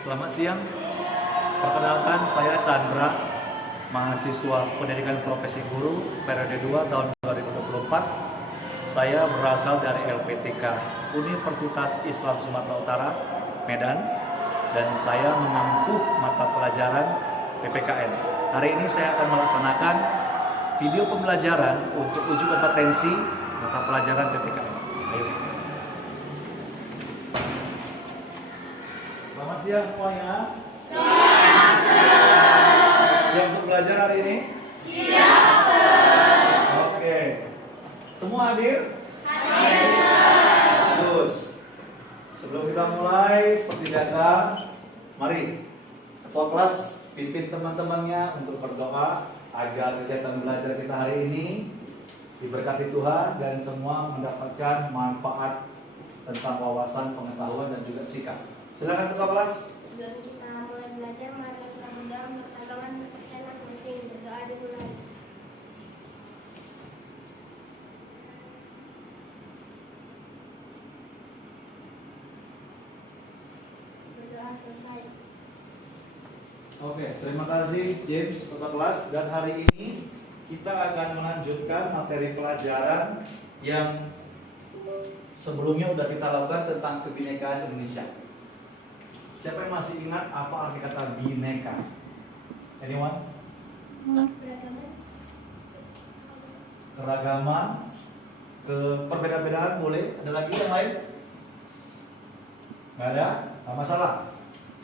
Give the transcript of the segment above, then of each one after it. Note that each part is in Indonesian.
Selamat siang. Perkenalkan, saya Chandra, mahasiswa pendidikan profesi guru periode 2 tahun 2024. Saya berasal dari LPTK Universitas Islam Sumatera Utara, Medan, dan saya menempuh mata pelajaran PPKN. Hari ini saya akan melaksanakan video pembelajaran untuk uji kompetensi mata pelajaran PPKN. Ayo. Selamat siang semuanya. Siap untuk belajar hari ini? Siap, Sir. Oke. Semua hadir? Hadir, Sir. Bagus. Sebelum kita mulai, seperti biasa, mari ketua kelas pimpin teman-temannya untuk berdoa agar kegiatan belajar kita hari ini diberkati Tuhan dan semua mendapatkan manfaat tentang wawasan, pengetahuan, dan juga sikap. Silakan ketua kelas. Sebelum kita mulai belajar, mari kita berdoa menurut agama dan kepercayaan masing-masing. Berdoa dimulai. Berdoa selesai. Oke, terima kasih James ketua kelas, dan hari ini kita akan melanjutkan materi pelajaran yang sebelumnya sudah kita lakukan tentang kebinekaan Indonesia. Siapa yang masih ingat apa arti kata bineka? Anyone? Beragama. Keragaman, perbedaan-bedaan boleh. Ada lagi yang lain? Nggak ada? Nggak masalah.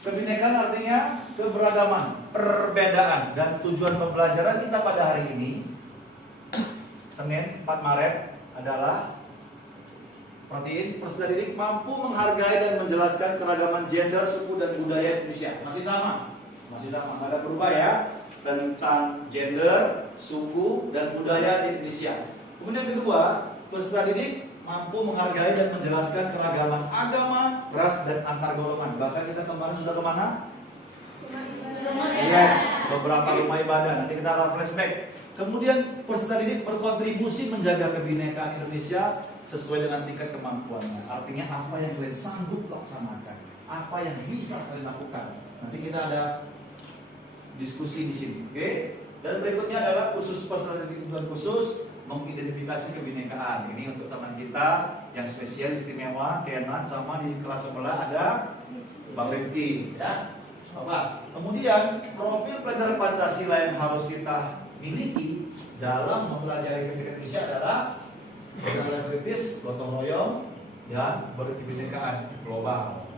Kebinekaan artinya keberagaman, perbedaan, dan tujuan pembelajaran kita pada hari ini, Senin 4 Maret adalah, perhatiin, peserta didik mampu menghargai dan menjelaskan keragaman gender, suku, dan budaya Indonesia. Masih sama, nggak ada berubah ya, tentang gender, suku, dan budaya di Indonesia. Kemudian kedua, peserta didik mampu menghargai dan menjelaskan keragaman agama, ras, dan antar golongan. Bahkan kita kemarin sudah kemana? Yes, beberapa rumah ibadah. Nanti kita akan flashback. Kemudian peserta didik berkontribusi menjaga kebinekaan Indonesia sesuai dengan tingkat kemampuannya. Artinya apa yang kalian sanggup laksanakan, apa yang bisa kalian lakukan. Nanti kita ada diskusi di sini, oke? Dan berikutnya adalah khusus peserta didik kebutuhan khusus mengidentifikasi kebinekaan. Ini untuk teman kita yang spesial istimewa, Kenan, sama di kelas sebelah ada Bang Rifki, ya. Apa? Kemudian profil pelajaran Pancasila yang harus kita miliki dalam mempelajari kebinekaan Indonesia adalah berdasarkan kritis, gotong royong, dan berkebinekaan global.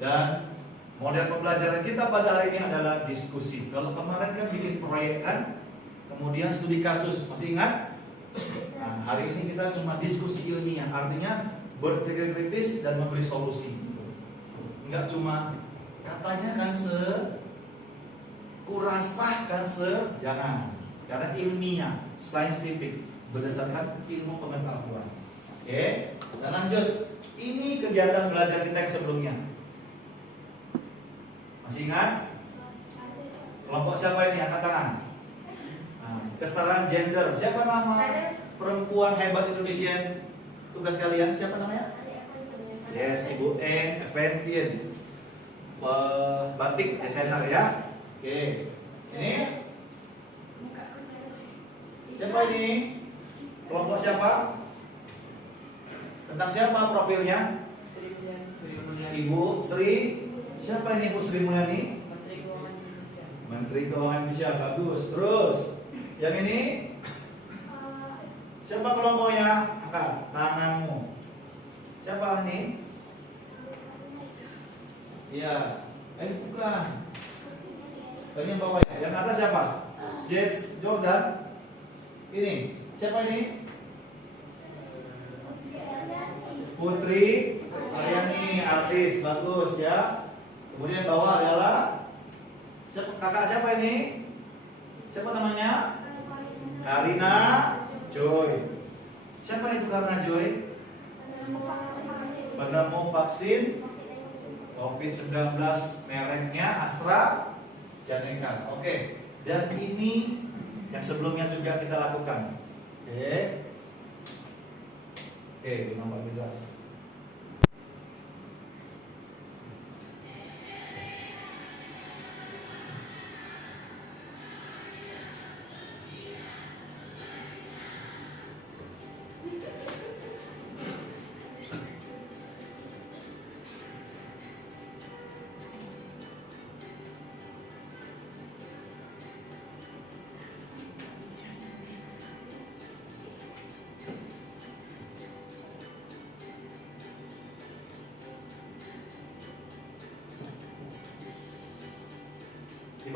Dan model pembelajaran kita pada hari ini adalah diskusi. Kalau kemarin kan bikin proyek kan, kemudian studi kasus, masih ingat? Nah, hari ini kita cuma diskusi ilmiah, artinya berpikir kritis dan memberi solusi. Enggak cuma katanya kan kurasah kan jangan. Karena ilmiah, scientific, berdasarkan ilmu pengetahuan. Oke, kita lanjut. Ini kegiatan belajar kita yang sebelumnya. Masih ingat? Kelompok siapa ini? Angkat tangan. Nah, kesetaraan gender. Siapa nama perempuan hebat Indonesia? Tugas kalian siapa namanya? Yes, Ibu N. Eventien. Batik desainer ya. Oke. Ini siapa ini? Kelompok siapa? Tentang siapa profilnya? Ibu Sri. Siapa ini Ibu Sri Mulyani? Menteri Keuangan Indonesia. Bagus. Terus yang ini siapa kelompoknya? Angkat tanganmu. Siapa ini? Iya. Bukan. Ini yang bawah ya. Yang atas siapa? Jess Jordan. Ini siapa ini? Putri Aryani, artis. Bagus ya. Kemudian yang bawah adalah kakak siapa ini? Siapa namanya? Karina Joy. Siapa itu Karina Joy? Penemu vaksin COVID-19 mereknya AstraZeneca. Oke. Dan ini yang sebelumnya juga kita lakukan. Oke. Oke, nampak jelas.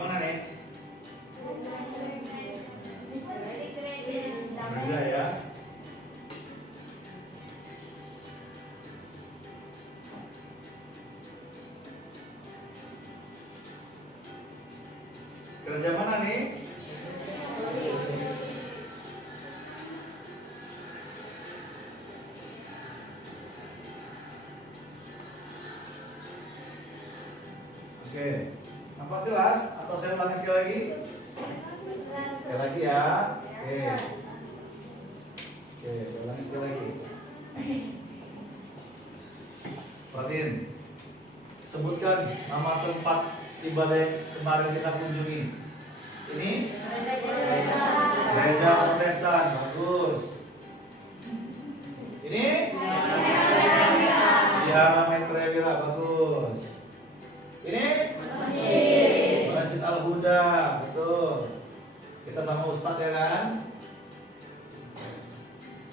Gimana nih? Gereja ya. Gereja mana nih? Oke, nampak jelas? Atau saya ulangi sekali lagi? Sekali lagi ya. Oke. Oke, saya ulangi sekali lagi. Perhatiin. Sebutkan nama tempat ibadah yang kemarin kita kunjungi. Ini? Gereja Protestan. Bagus. Ini? Vihara Maitreya Wira. Bagus. Ini? Masjid Al-Huda. Betul. Kita sama Ustadz ya kan?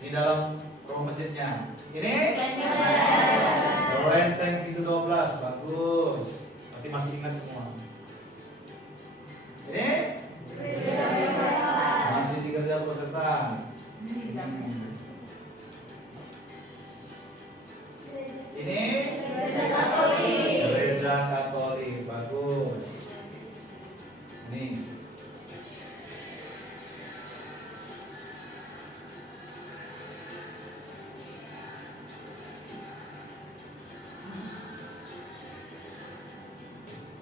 Ini dalam ruang masjidnya. Ini? Lenteng Pintu 12. Bagus. Nanti masih ingat semua. Ini? Masih di Gereja Protestan. Ini? Gereja Katolik. Bagus. Ini.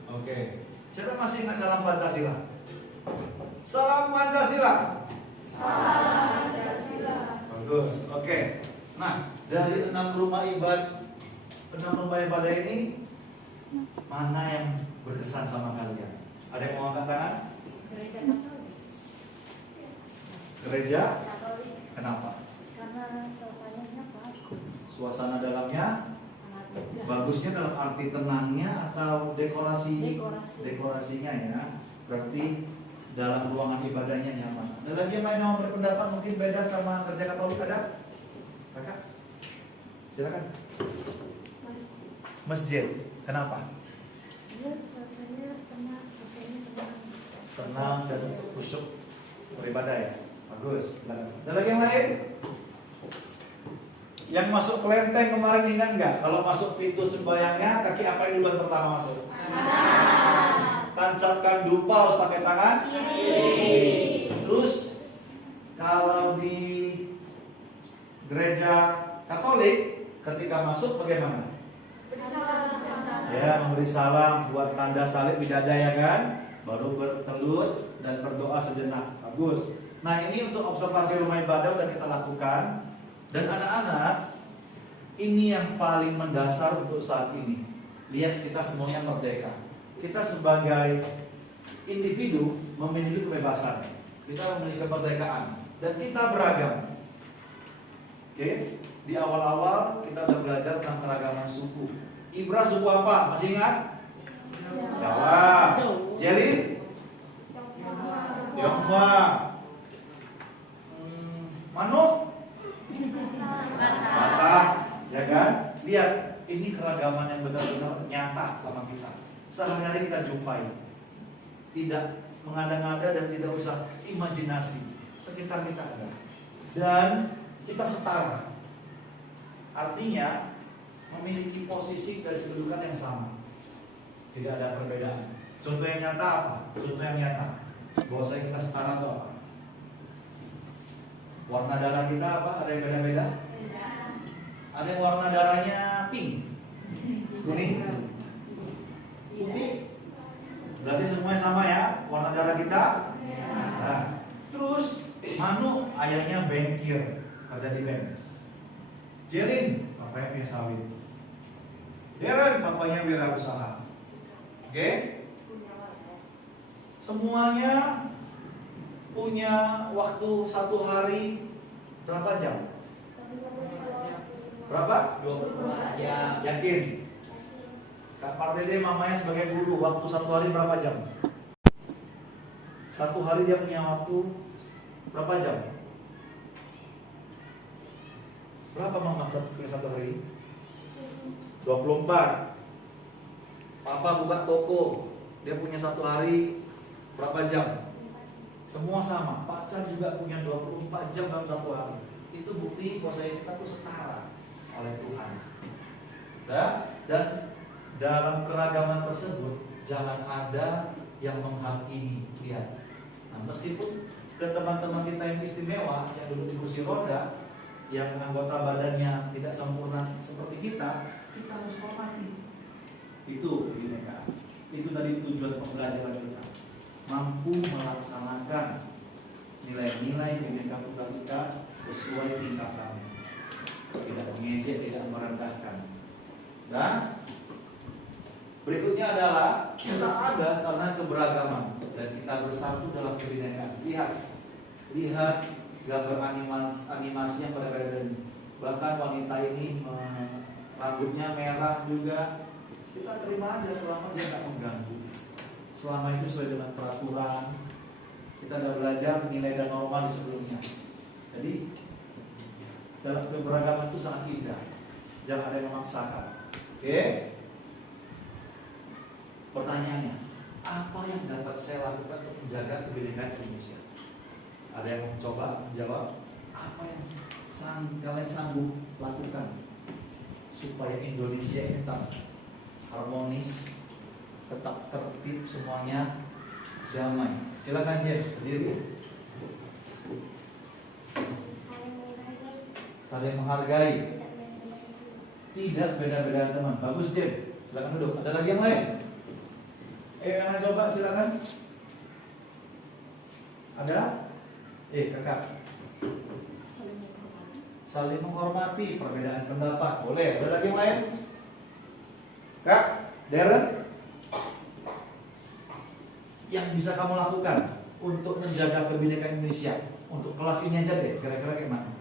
Oke. Siapa masih ingat salam Pancasila? Salam Pancasila. Salam Pancasila. Bagus. Oke. Nah, dari 6 rumah ibadah ini mana yang berkesan sama kalian? Ada yang mau angkat tangan? Gereja Katolik. Gereja? Katolik. Kenapa? Karena suasananya bagus. Suasana dalamnya Sangat megah. bagusnya dalam arti tenangnya atau Dekorasi. dekorasinya ya. Berarti dalam ruangan ibadahnya nyaman. Ada lagi yang lain yang mau berpendapat mungkin beda sama gereja Katolik ada? Kakak? Silakan. Masjid. Kenapa? Dia suasananya tenang, Tenang dan khusyuk beribadah ya. Bagus. Silakan. Ada lagi yang lain? Yang masuk kelenteng kemarin ingat nggak? Kalau masuk pintu sembayangnya, kaki apa yang duluan pertama masuk? Tancapkan dupa harus pakai tangan kiri. Terus kalau di gereja Katolik ketika masuk bagaimana? Ya, memberi salam, buat tanda salib di dada ya kan? Baru bertelut dan berdoa sejenak. Bagus. Nah, ini untuk observasi rumah ibadah sudah kita lakukan. Dan anak-anak, ini yang paling mendasar untuk saat ini. Lihat kita semuanya merdeka. Kita sebagai individu memiliki kebebasan. Kita memiliki kemerdekaan. Dan kita beragam. Oke? Di awal-awal kita sudah belajar tentang keragaman suku. Ibra suku apa? Masih ingat? Jawa. Jelin? Tionghoa. Manuk? Batak, ya kan? Lihat, ini keragaman yang benar-benar nyata sama kita. Sehari-hari kita jumpai. Tidak mengada-ngada dan tidak usah imajinasi. Sekitar kita ada. Dan kita setara. Artinya memiliki posisi dan kedudukan yang sama. Tidak ada perbedaan. Contoh yang nyata apa? Contoh yang nyata. Bahwa kita setara atau apa? Warna darah kita apa? Ada yang beda-beda? Ada yang warna darahnya pink, kuning, putih. Berarti semuanya sama ya, warna darah kita. Nah, terus Manu ayahnya bankir, kerja di bank. Jelin, bapaknya punya sawit. Darren, bapaknya wirausaha. Oke? Semuanya punya waktu satu hari berapa jam? Berapa? 24 jam. Yakin? Kak Partede mamanya sebagai guru, waktu satu hari berapa jam? Satu hari dia punya waktu berapa jam? Berapa mama punya satu hari? 24. Papa buka toko, dia punya satu hari Berapa jam? Semua sama. Pacar juga punya 24 jam dalam satu hari. Itu bukti puasa kita tuh setara oleh Tuhan. Dan dalam keragaman tersebut jangan ada yang menghakimi. Lihat. Nah, meskipun ke teman-teman kita yang istimewa, yang duduk di kursi roda, yang anggota badannya tidak sempurna seperti kita harus hormati. Itu kebinekaan. Itu tadi tujuan pembelajaran kita. Mampu melaksanakan nilai-nilai Bhinneka Tunggal Ika sesuai tingkatannya. Tidak mengejek, tidak merendahkan. Dan berikutnya adalah kita ada karena keberagaman dan kita bersatu dalam kebinekaan. Lihat gambar animasi yang berbeda ini. Bahkan wanita ini rambutnya merah juga. Kita terima aja selama dia tidak mengganggu. Selama itu sesuai dengan peraturan. Kita sudah belajar nilai dan norma di sebelumnya. Jadi dalam keberagaman itu sangat indah. Jangan ada yang memaksakan. Oke? Pertanyaannya, apa yang dapat saya lakukan untuk menjaga kebinekaan Indonesia? Ada yang mau coba menjawab? Apa yang kalian sanggup lakukan supaya Indonesia ini tetap harmonis, tetap tertib, semuanya damai? Silakan Jen, berdiri. Saling menghargai, tidak beda-beda teman. Bagus Jen, silakan duduk. Ada lagi yang lain? Yang coba silakan. Ada? Kakak. Saling menghormati perbedaan pendapat. Boleh. Ada lagi yang lain? Kak, Darren? Yang bisa kamu lakukan untuk menjaga kebinekaan Indonesia? Untuk kelas ini aja deh, kira-kira kayak mana?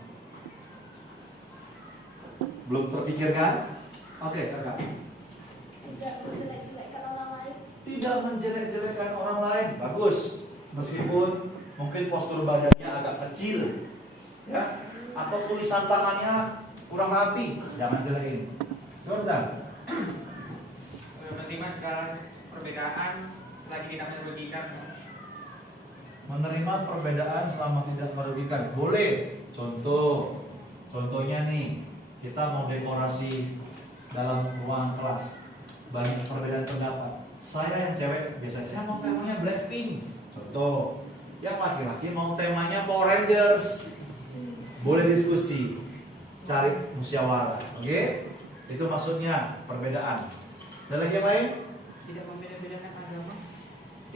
Belum terpikirkan? Oke, kakak. Tidak menjelek-jelekkan orang lain. Bagus. Meskipun mungkin postur badannya agak kecil, ya, atau tulisan tangannya kurang rapi, jangan jelekin. Jordan. Menerima sekarang perbedaan selagi tidak merugikan. Menerima perbedaan selama tidak merugikan. Boleh. Contohnya nih, kita mau dekorasi dalam ruang kelas. Banyak perbedaan pendapat. Saya yang cewek biasanya saya mau temanya Blackpink. Contoh. Yang laki-laki mau temanya Power Rangers. Boleh diskusi, cari musyawarah. Oke? Itu maksudnya perbedaan. Ada lagi yang lain? Tidak membeda-bedakan agama.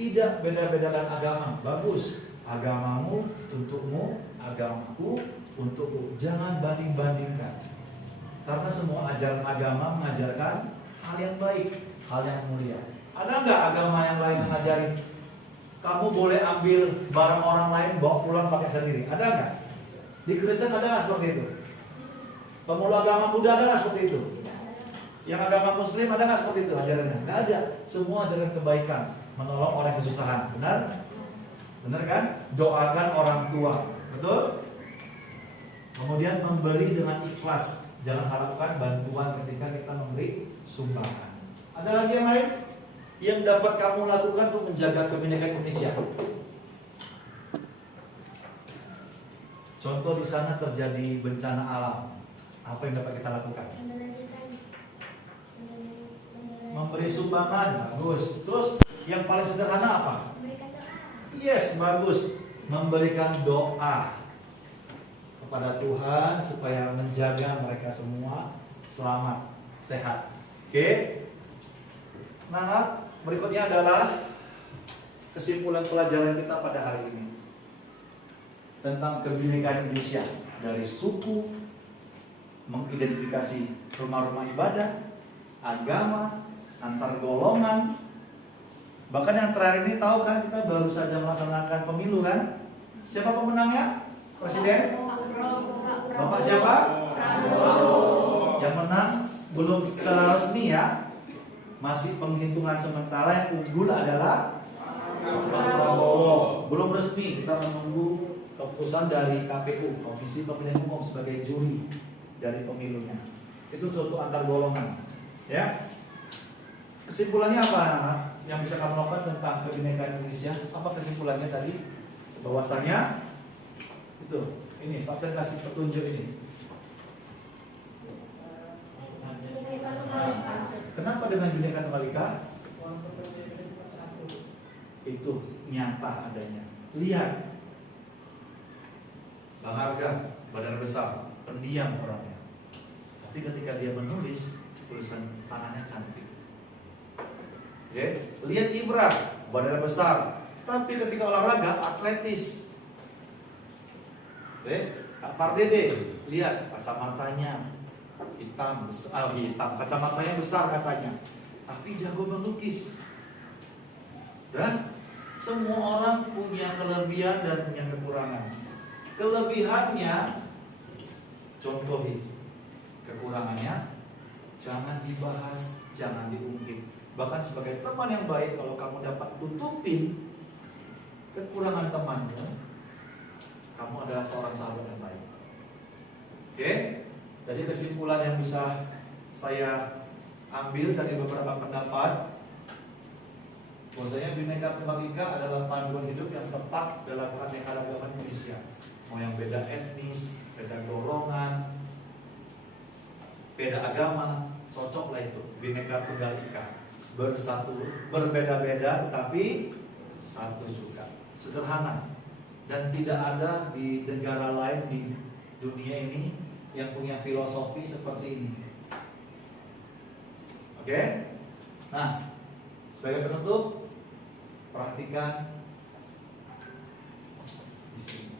Tidak beda-bedakan agama. Bagus. Agamamu untukmu, agamaku untukku. Jangan banding-bandingkan. Karena semua ajaran agama mengajarkan hal yang baik, hal yang mulia. Ada nggak agama yang lain mengajarin kamu boleh ambil barang orang lain bawa pulang pakai sendiri? Ada nggak? Di Kristen ada nggak seperti itu? Pemeluk agama Buddha ada nggak seperti itu? Yang agama Muslim ada nggak seperti itu ajarannya? Nggak ada. Semua ajaran kebaikan, menolong orang yang kesusahan. Benar? Benar kan? Doakan orang tua. Betul? Kemudian memberi dengan ikhlas. Jangan harapkan bantuan ketika kita memberi sumbangan. Ada lagi yang lain yang dapat kamu lakukan untuk menjaga kebinekaan Indonesia? Contoh di sana terjadi bencana alam. Apa yang dapat kita lakukan? Memberi sumbangan. Bagus. Terus yang paling sederhana apa? Memberikan doa. Yes, bagus. Memberikan doa kepada Tuhan supaya menjaga mereka semua selamat, sehat. Oke? Nah, berikutnya adalah kesimpulan pelajaran kita pada hari ini tentang kebinekaan Indonesia, dari suku, mengidentifikasi rumah-rumah ibadah, agama, antar golongan. Bahkan yang terakhir ini tahu kan, kita baru saja melaksanakan pemilu kan? Siapa pemenangnya? Presiden? Bapak siapa? Yang menang belum secara resmi ya. Masih penghitungan sementara, yang unggul adalah Pak Prabowo. Belum resmi, kita menunggu keputusan dari KPU, Komisi Pemilihan Umum, sebagai juri dari pemilunya. Itu contoh antar golongan. Ya. Kesimpulannya apa anak-anak? yang bisa kamu lakukan tentang kebinekaan Indonesia? Apa kesimpulannya tadi? Bahwasanya itu, ini Pak Chen kasih petunjuk ini. Kenapa dengan Bhinneka Tunggal Ika? Itu nyata adanya. Lihat, Bang Harga, badan besar, pendiam orangnya. Tapi ketika dia menulis, tulisan tangannya cantik. Oke, lihat Ibra, badan besar, tapi ketika olahraga atletis. Oke, Kak Pardede, lihat kacamatanya hitam, hitam, kacamatanya besar kacanya, tapi jago melukis. Dan semua orang punya kelebihan dan punya kekurangan. Kelebihannya contohi, kekurangannya jangan dibahas, jangan diungkit. Bahkan sebagai teman yang baik, kalau kamu dapat tutupin kekurangan temanmu, kamu adalah seorang sahabat yang baik. Oke? Jadi kesimpulan yang bisa saya ambil dari beberapa pendapat, bahwasanya Bhinneka Tunggal Ika adalah panduan hidup yang tepat dalam keanekaragaman Indonesia. Mau yang beda etnis, beda golongan, beda agama, cocoklah itu Bhinneka Tunggal Ika. Bersatu, berbeda-beda tetapi satu juga. Sederhana. Dan tidak ada di negara lain di dunia ini yang punya filosofi seperti ini. Oke? Nah, sebagai penutup, perhatikan di sini.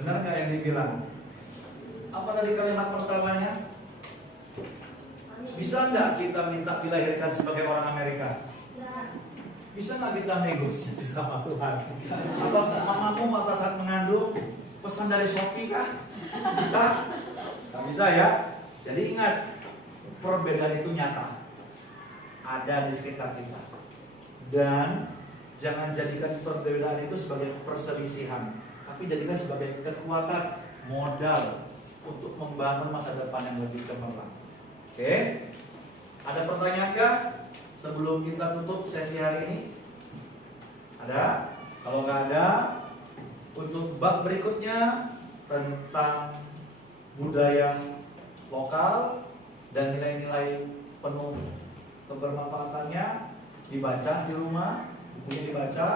Benar nggak yang dibilang? Apa tadi kalimat pertamanya? Bisa nggak kita minta dilahirkan sebagai orang Amerika? Bisa nggak kita negosiasi sama Tuhan? Atau mamamu waktu saat mengandung pesan dari Shopee kah? Bisa? Nggak bisa ya? Jadi ingat, perbedaan itu nyata, ada di sekitar kita. Dan jangan jadikan perbedaan itu sebagai perselisihan, tapi jadikan sebagai kekuatan, modal untuk membangun masa depan yang lebih cemerlang. Oke? Ada pertanyaan kah sebelum kita tutup sesi hari ini? Ada? Kalau nggak ada, untuk bab berikutnya tentang budaya lokal dan nilai-nilai penuh kebermanfaatannya dibaca di rumah, bukunya dibaca.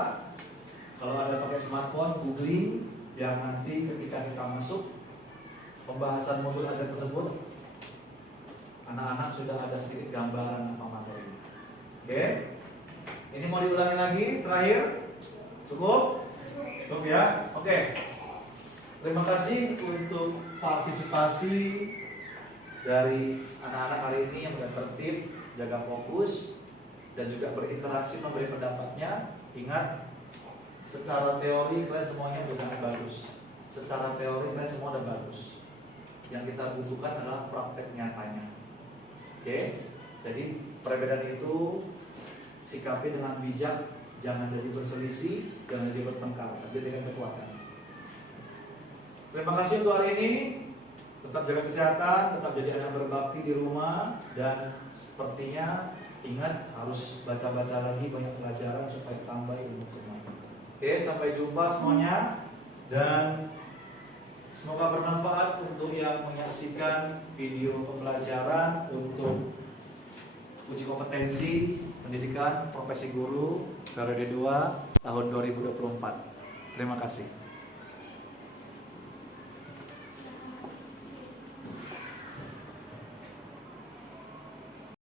Kalau ada pakai smartphone, googling, biar nanti ketika kita masuk pembahasan modul ajar tersebut, anak-anak sudah ada sedikit gambaran apa materi. Oke? Ini mau diulangi lagi, terakhir? Cukup? Cukup ya? Oke. Terima kasih untuk partisipasi dari anak-anak hari ini yang sudah tertib, jaga fokus, dan juga berinteraksi memberi pendapatnya. Ingat, secara teori kalian semuanya sudah sangat bagus. Secara teori kalian semua sudah bagus. Yang kita butuhkan adalah praktek nyatanya. Oke? Jadi perbedaan itu sikapi dengan bijak, jangan jadi berselisih, jangan jadi bertengkar, tapi dengan kekuatan. Terima kasih untuk hari ini. Tetap jaga kesehatan, tetap jadi anak berbakti di rumah, dan sepertinya ingat harus baca-baca lagi banyak pelajaran supaya tambah ilmu kemana. Oke, sampai jumpa semuanya, dan semoga bermanfaat untuk yang menyaksikan video pembelajaran untuk uji kompetensi pendidikan profesi guru periode 2 tahun 2024. Terima kasih.